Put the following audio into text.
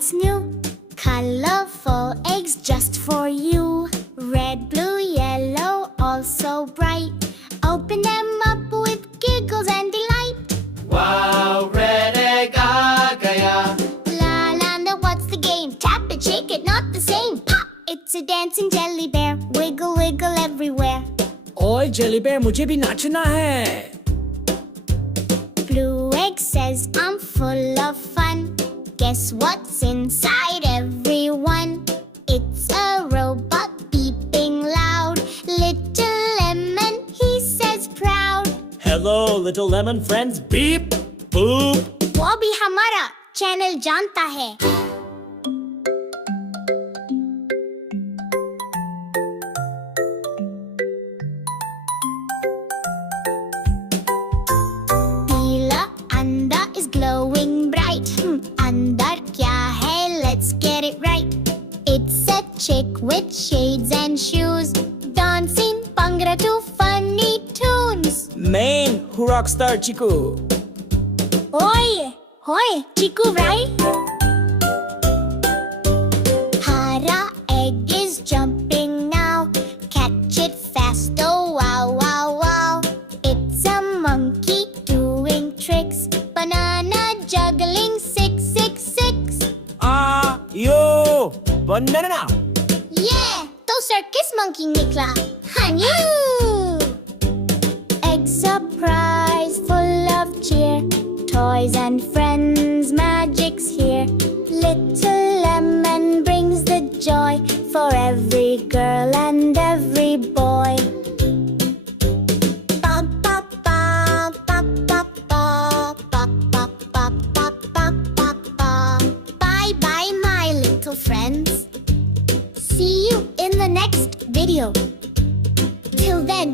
what's new? Colorful eggs just for you. Red, blue, yellow, all so bright. Open them up with giggles and delight. Wow, red egg, agaya. La la, now what's the game? Tap it, shake it, not the same. Pop! It's a dancing jelly bear. Wiggle, wiggle everywhere. ओए jelly bear मुझे भी नाचना है. Blue egg says I'm full of fun. Guess what's inside everyone? It's a robot beeping loud. Little lemon, he says proud. Hello little lemon friends, beep boop. वो भी हमारा channel जानता है. पीला अंडा is glowing bright. अंदर क्या है? Let's get it right. It's a chick with shades and shoes, dancing bhangra to funny tunes. Main who rockstar Chiku. Oi, hoi, Chiku, right? Hara egg is jumping now. Catch it fast, oh wow, wow, wow. It's a monkey doing tricks. Banana juggling 666. Yo, banana. Yeah, तो circus monkey निकला. Hanyu! Egg surprise, full of cheer. Toys and friends, magic's here. Little lemon brings the joy for every girl and every boy. Ba ba ba ba ba ba ba ba ba ba ba ba ba. Bye bye, my little friends. See you in the next video. Till then,